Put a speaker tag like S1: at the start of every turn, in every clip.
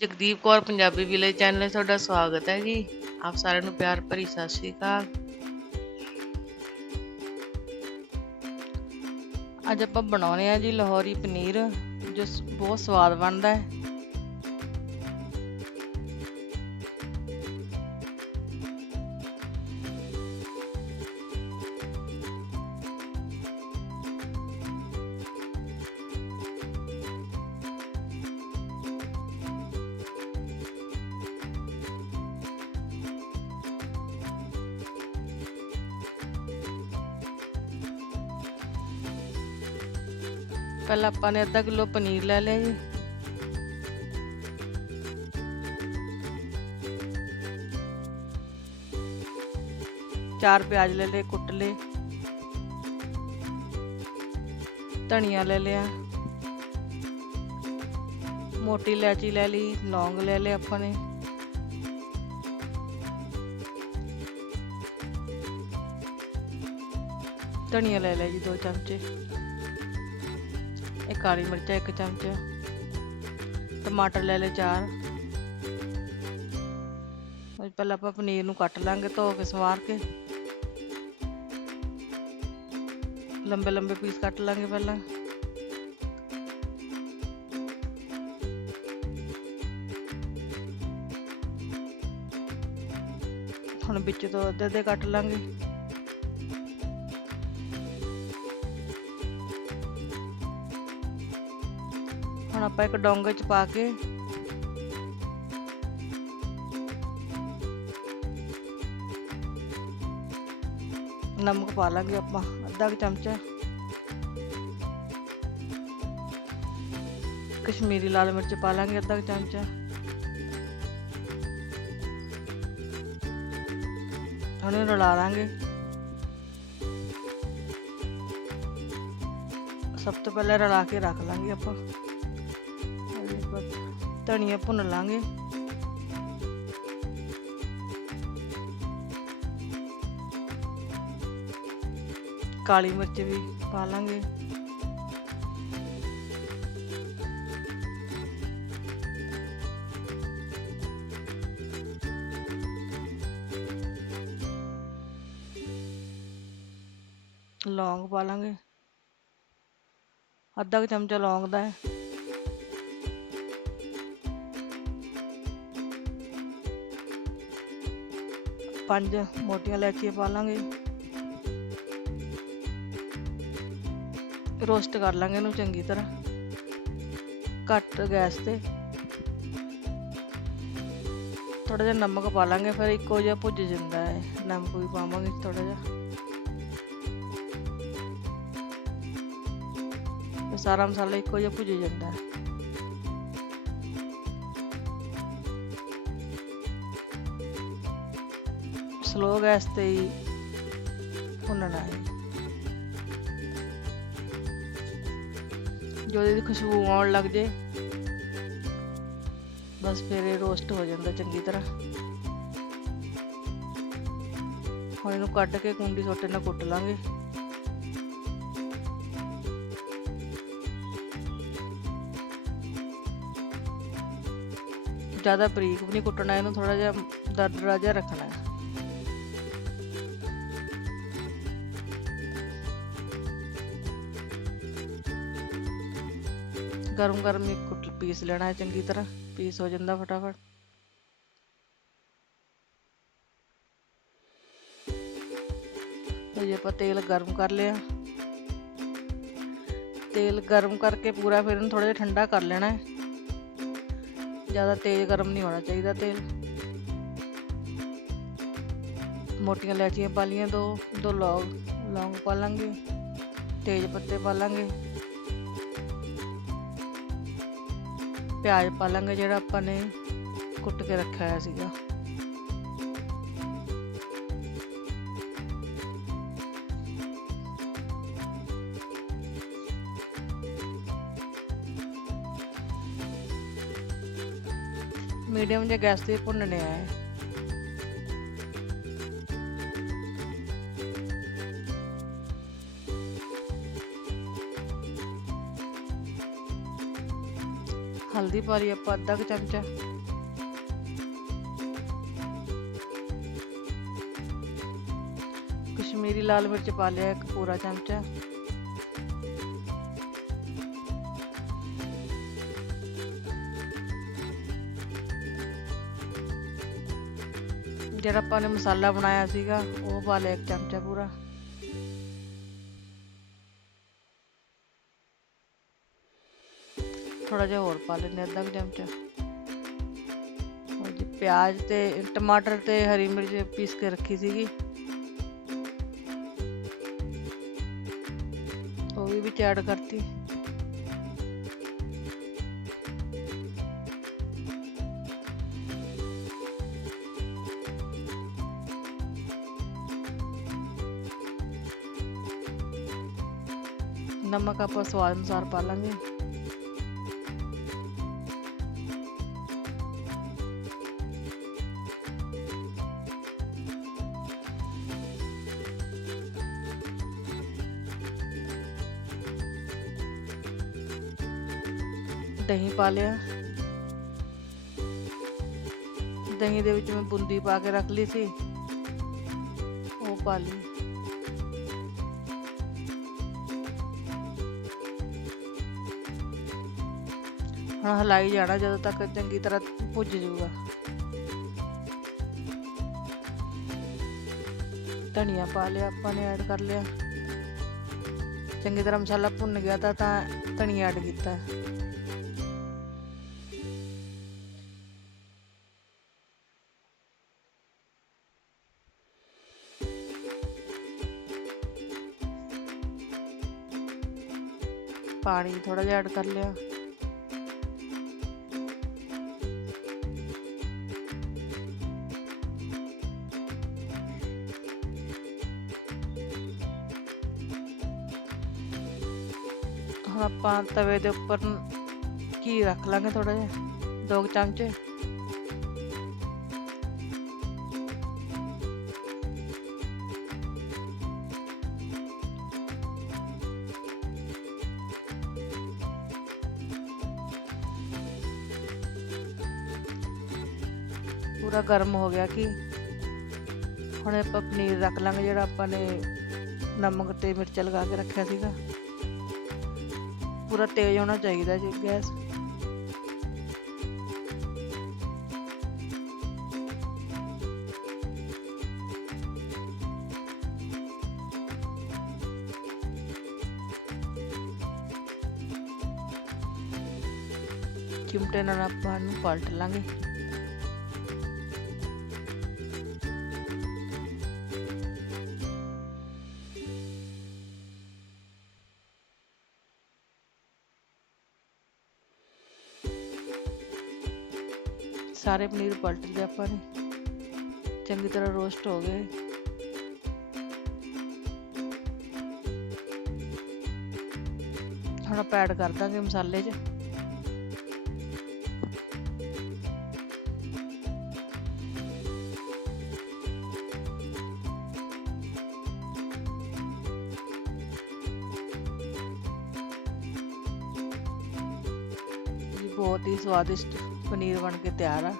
S1: Jagdeep Kaur Punjabi village channel 'ਤੇ ਤੁਹਾਡਾ ਸਵਾਗਤ ਹੈ ਜੀ। ਆਪ ਸਾਰਿਆਂ ਨੂੰ ਪਿਆਰ ਭਰੀ ਸਤਿ ਸ਼੍ਰੀ ਅਕਾਲ। ਅੱਜ ਆਪਾਂ ਬਣਾਉਣੇ ਆ ਜੀ ਲਾਹੌਰੀ ਪਨੀਰ, ਜੋ ਬਹੁਤ ਸਵਾਦ ਬਣਦਾ ਹੈ। ਪਹਿਲਾਂ ਆਪਾਂ ਨੇ ਅੱਧਾ ਕਿਲੋ ਪਨੀਰ ਲੈ ਲਿਆ ਜੀ। ਚਾਰ ਪਿਆਜ਼ ਲੈ ਲਏ, ਕੁੱਟ ਲਏ। ਧਨੀਆ ਲੈ ਲਿਆ। ਮੋਟੀ ਇਲਾਇਚੀ ਲੈ ਲਈ, ਲੌਂਗ ਲੈ ਲਿਆ ਆਪਾਂ ਨੇ। ਧਨੀਆ ਲੈ ਲਿਆ ਜੀ ਦੋ ਚਮਚੇ। ਕਾਲੀ ਮਿਰਚਾਂ ਇੱਕ ਚਮਚ, ਟਮਾਟਰ ਲੈ ਲਏ ਚਾਰ। ਅੱਜ ਪਹਿਲਾਂ ਆਪਾਂ ਪਨੀਰ ਨੂੰ ਕੱਟ ਲਾਂਗੇ ਧੋ ਕੇ ਸਵਾਰ ਕੇ। ਲੰਬੇ ਲੰਬੇ ਪੀਸ ਕੱਟ ਲਾਂਗੇ ਪਹਿਲਾਂ। ਹੁਣ ਵਿੱਚ ਤੋਂ ਅੱਧੇ ਅੱਧੇ ਕੱਟ ਲਾਂਗੇ। ਹੁਣ ਆਪਾਂ ਇੱਕ ਡੋਂਗੇ ਚ ਪਾ ਕੇ। ਨਮਕ ਪਾ ਲਾਂਗੇ ਆਪਾਂ, ਅੱਧਾ ਕੁ ਚਮਚਾ। ਕਸ਼ਮੀਰੀ ਲਾਲ ਮਿਰਚ ਪਾ ਲਾਂਗੇ, ਅੱਧਾ ਕੁ ਚਮਚਾ। ਹੁਣ ਇਹਨੂੰ ਰਲਾ ਲਾਂਗੇ। ਸਭ ਤੋਂ ਪਹਿਲਾਂ ਰਲਾ ਕੇ ਰੱਖ ਲਾਂਗੇ ਆਪਾਂ। ਧਨੀਆ ਭੁੰਨ ਲਾਂਗੇ। ਕਾਲੀ ਮਿਰਚ ਵੀ ਪਾ ਲਾਂਗੇ। ਲੌਂਗ ਪਾ ਲਾਂਗੇ। ਅੱਧਾ ਕੁ ਚਮਚਾ ਲੌਂਗ ਦਾ ਹੈ। ਪੰਜ ਮੋਟੀਆਂ ਇਲਾਚੀਆਂ ਪਾ ਲਾਂਗੇ। ਰੋਸਟ ਕਰ ਲਾਂਗੇ ਇਹਨੂੰ ਚੰਗੀ ਤਰ੍ਹਾਂ। ਘੱਟ ਗੈਸ ਤੇ। ਥੋੜਾ ਜਿਹਾ ਨਮਕ ਪਾ ਲਾਂਗੇ, ਫਿਰ ਇੱਕੋ ਜਿਹਾ ਭੁੱਜ ਜਾਂਦਾ ਹੈ। ਨਮਕ ਵੀ ਪਾਵਾਂਗੇ ਥੋੜਾ ਜਿਹਾ। ਸਾਰਾ ਮਸਾਲਾ ਇੱਕੋ ਜਿਹਾ ਭੁੱਜ ਜਾਂਦਾ ਹੈ। ਸਲੋ ਗੈਸ ਤੇ ਹੀ ਭੁੰਨਣਾ ਹੈ। ਜਦੋਂ ਇਹਦੀ ਖੁਸ਼ਬੂ ਆਉਣ ਲੱਗ ਜੇ, ਬਸ ਫਿਰ ਇਹ ਰੋਸਟ ਹੋ ਜਾਂਦਾ ਚੰਗੀ ਤਰ੍ਹਾਂ। ਹੁਣ ਇਹਨੂੰ ਕੱਢ ਕੇ ਕੁੰਡੀ ਸੋਟੇ ਨਾਲ ਕੁੱਟ ਲਾਂਗੇ। ਜ਼ਿਆਦਾ ਬਰੀਕ ਵੀ ਨਹੀਂ ਕੁੱਟਣਾ, ਇਹਨੂੰ ਥੋੜਾ ਜਿਹਾ ਦਰਦਰਾ ਜਿਹਾ ਰੱਖਣਾ ਹੈ। ਗਰਮ ਗਰਮ ਹੀ ਕੁੱਟ ਪੀਸ ਲੈਣਾ ਹੈ ਚੰਗੀ ਤਰ੍ਹਾਂ, ਪੀਸ ਹੋ ਜਾਂਦਾ ਫਟਾਫਟ। ਤੇ ਜੇ ਆਪਾਂ ਤੇਲ ਗਰਮ ਕਰ ਲਿਆ। ਤੇਲ ਗਰਮ ਕਰਕੇ ਪੂਰਾ ਫਿਰ ਇਹਨੂੰ ਥੋੜਾ ਜਿਹਾ ਠੰਡਾ ਕਰ ਲੈਣਾ ਹੈ। ਜ਼ਿਆਦਾ ਤੇਜ਼ ਗਰਮ ਨਹੀਂ ਹੋਣਾ ਚਾਹੀਦਾ ਤੇਲ। ਮੋਟੀਆਂ ਇਲਾਚੀਆਂ ਪਾ ਲਈਆਂ ਦੋ ਦੋ ਲੌਂਗ ਲੌਂਗ ਪਾ ਲਾਂਗੇ, ਤੇਜ ਪੱਤੇ ਪਾ ਲਾਂਗੇ। ਪਿਆਜ਼ ਪਾ ਲਾਂਗੇ ਜਿਹੜਾ ਆਪਾਂ ਨੇ ਕੁੱਟ ਕੇ ਰੱਖਿਆ ਹੋਇਆ ਸੀਗਾ। ਮੀਡੀਅਮ ਜਿਹੇ ਗੈਸ ਤੇ ਭੁੰਨਣੇ ਆ ਹਲਦੀ ਪਾ ਲਈ ਆਪਾਂ ਅੱਧਾ ਕੁ ਚਮਚਾ। ਕਸ਼ਮੀਰੀ ਲਾਲ ਮਿਰਚ ਪਾ ਲਿਆ ਇੱਕ ਪੂਰਾ ਚਮਚਾ। ਜਿਹੜਾ ਆਪਾਂ ਨੇ ਮਸਾਲਾ ਬਣਾਇਆ ਸੀਗਾ, ਉਹ ਪਾ ਲਿਆ ਇੱਕ ਚਮਚਾ ਪੂਰਾ। ਥੋੜਾ ਜਿਹਾ ਹੋਰ ਪਾ ਲੈਂਦੇ ਅੱਧਾ ਕੁ ਚਮਚਾ। ਹੋਰ ਜੀ, ਪਿਆਜ਼ ਤੇ, ਟਮਾਟਰ ਤੇ ਹਰੀ ਮਿਰਚ ਪੀਸ ਕੇ ਰੱਖੀ ਸੀਗੀ। ਉਹ ਵੀ ਵਿੱਚ ਐਡ ਕਰਤੀ। ਨਮਕ ਆਪਾਂ ਸਵਾਦ ਅਨੁਸਾਰ ਪਾ ਲਾਂਗੇ। ਦਹੀਂ ਪਾ ਲਿਆ। ਦਹੀਂ ਦੇ ਵਿੱਚ ਮੈਂ ਬੂੰਦੀ ਪਾ ਕੇ ਰੱਖ ਲਈ ਸੀ। ਉਹ ਪਾ ਲਈ। ਹੁਣ ਹਲਾਈ ਜਾਣਾ, ਜਦੋਂ ਤੱਕ ਚੰਗੀ ਤਰ੍ਹਾਂ ਭੁੱਜ ਜਾਊਗਾ। ਧਨੀਆ ਪਾ ਲਿਆ, ਆਪਾਂ ਨੇ ਐਡ ਕਰ ਲਿਆ। ਚੰਗੀ ਤਰ੍ਹਾਂ ਮਸਾਲਾ ਭੁੰਨ ਗਿਆ ਤਾਂ ਧਨੀਆ ਐਡ ਕੀਤਾ। ਪਾਣੀ ਥੋੜਾ ਜਿਹਾ ਐਡ ਕਰ ਲਿਆ। ਹੁਣ ਆਪਾਂ ਤਵੇ ਦੇ ਉੱਪਰ ਘੀ ਰੱਖ ਲਾਂਗੇ ਥੋੜਾ ਜਿਹਾ, ਦੋ ਕੁ ਚਮਚੇ। ਪੂਰਾ ਗਰਮ ਹੋ ਗਿਆ ਕਿ ਹੁਣ ਆਪਾਂ ਪਨੀਰ ਰੱਖ ਲਾਂਗੇ ਜਿਹੜਾ ਆਪਾਂ ਨੇ ਨਮਕ ਤੇ ਮਿਰਚ ਲਗਾ ਕੇ ਰੱਖਿਆ ਸੀਗਾ। ਪੂਰਾ ਤੇਜ਼ ਹੋਣਾ ਚਾਹੀਦਾ ਜੀ ਗੈਸ। ਚਿਮਟੇ ਨਾਲ ਆਪਾਂ ਨੂੰ ਪਲਟ ਸਾਰੇ ਪਨੀਰ ਪਲਟ ਲਏ ਆਪਾਂ ਨੇ। ਚੰਗੀ ਤਰ੍ਹਾਂ ਰੋਸਟ ਹੋ ਗਏ। ਹੁਣ ਆਪਾਂ ਐਡ ਕਰ ਦਾਂਗੇ ਮਸਾਲੇ 'ਚ। ਬਹੁਤ ਹੀ ਸਵਾਦਿਸ਼ਟ ਪਨੀਰ ਬਣ ਕੇ ਤਿਆਰ ਆ।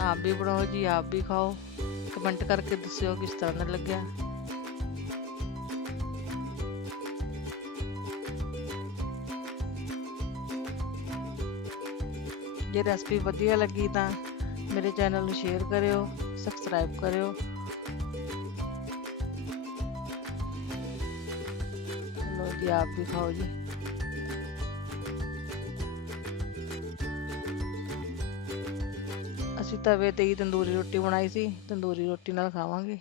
S1: ਆਪ ਵੀ ਬਣਾਓ ਜੀ, ਆਪ ਵੀ ਖਾਓ। ਕਮੈਂਟ ਕਰਕੇ ਦੱਸਿਓ ਕਿਸ ਤਰ੍ਹਾਂ ਦਾ ਲੱਗਿਆ। ਜੇ ਰੈਸਪੀ ਵਧੀਆ ਲੱਗੀ ਤਾਂ ਮੇਰੇ ਚੈਨਲ ਨੂੰ ਸ਼ੇਅਰ ਕਰਿਓ ਸਬਸਕ੍ਰਾਈਬ ਕਰਿਓ। ਲੋ ਜੀ, ਆਪ ਵੀ ਖਾਓ ਜੀ। ਅਸੀਂ ਤਵੇ ਤੇ ਹੀ ਤੰਦੂਰੀ ਰੋਟੀ ਬਣਾਈ ਸੀ, ਤੰਦੂਰੀ ਰੋਟੀ ਨਾਲ ਖਾਵਾਂਗੇ।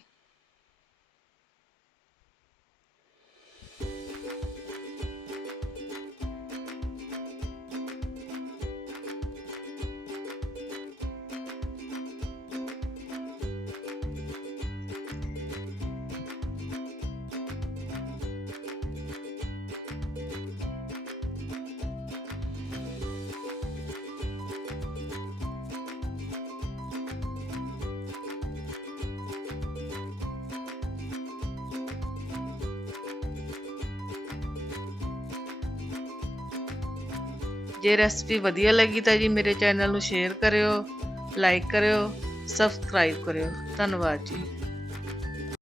S1: ਜੇ ਰੈਸਪੀ ਵਧੀਆ ਲੱਗੀ ਤਾਂ ਜੀ ਮੇਰੇ ਚੈਨਲ ਨੂੰ ਸ਼ੇਅਰ ਕਰਿਓ ਲਾਈਕ ਕਰਿਓ ਸਬਸਕ੍ਰਾਈਬ ਕਰਿਓ। ਧੰਨਵਾਦ ਜੀ।